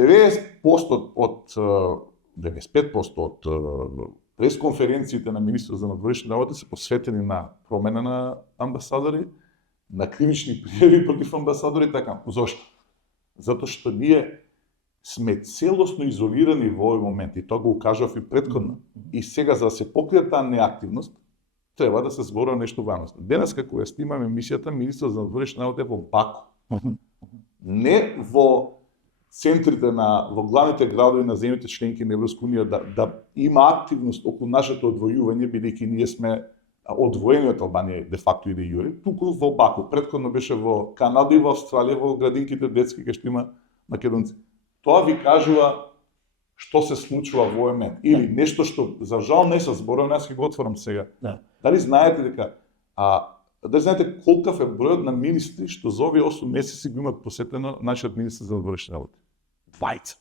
90% од 95% од пресконференциите на министрот за надворешни работи се посветени на промена на амбасадори, на кривични пријави против амбасадори, така. Зошто? Затоа што ние сме целосно изолирани во овој момент, и тоа го кажав и претходно. И сега, за да се покрие таа неактивност, треба да се зборува нешто важно. Денес, како ја снимаме емисијата, министрот за надворешни работи е во Баку. Не во центрите во главните градови на земјите членки на Европска унија да има активност околу нашето одвојување, бидејќи ние сме одвоени од Албанија де факто и де јуре, туку во Баку. Претходно беше во Канада и во Австралија, во градинките детски кај што има македонци. Тоа ви кажува што се случува во овој момент. Или нешто што за жал не се зборува, јас ќе го отворам сега. Дали знаете дека дали знаете колкав е бројот на министри што за овие 8 месеци го имат посетено нашиот министр за надворешни работи? 20.